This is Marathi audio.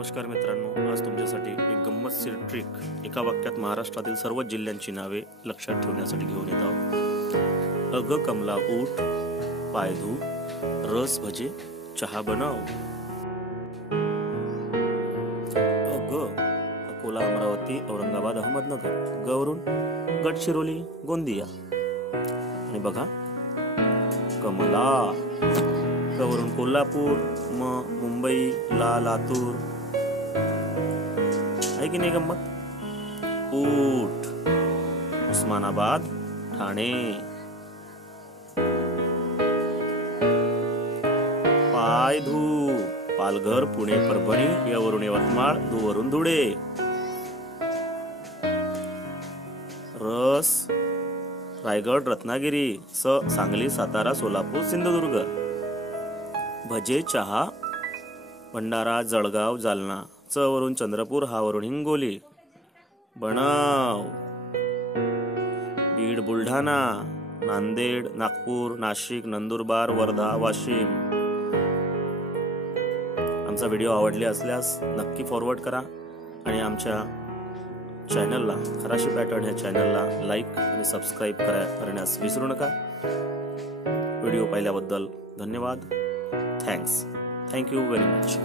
नमस्कार मित्रांनो, आज तुमच्यासाठी एक गंमतशीर ट्रिक एका वाक्यात महाराष्ट्रातील सर्व जिल्ह्यांची नावे लक्षात ठेवण्यासाठी घेऊन येत आहोत। अग कमला उठ, पाय धु, रस भजे चहा बनव। अग अकोला, अमरावती, औरंगाबाद, अहमदनगर। ग वरून गडचिरोली, गोंदिया। आणि बघा कमला। क वरून कोल्हापूर, मुंबई, लातूर। आहे की नाही गंमत? ऊट, उस्मानाबाद, ठाणे। पाय धु, पालघर, पुणे, परभणी। य वरून यवतमाळ, धु वरून धुळे। रस, रायगड, रत्नागिरी। स सांगली, सातारा, सोलापूर, सिंधुदुर्ग। भजे चहा, भंडारा, जळगाव, जालना। च वरून चंद्रपूर, हा वरून हिंगोली। बनव, बीड, बुलढाणा, नांदेड, नागपूर, नाशिक, नंदुरबार, वर्धा, वाशिम। आमचा व्हिडिओ आवडले असल्यास नक्की फॉरवर्ड करा आणि आमच्या चॅनलला खराशी पॅटर्न ह्या चॅनलला लाईक आणि सबस्क्राईब करण्यास विसरू नका। व्हिडिओ पाहिल्याबद्दल धन्यवाद। Thank you very much.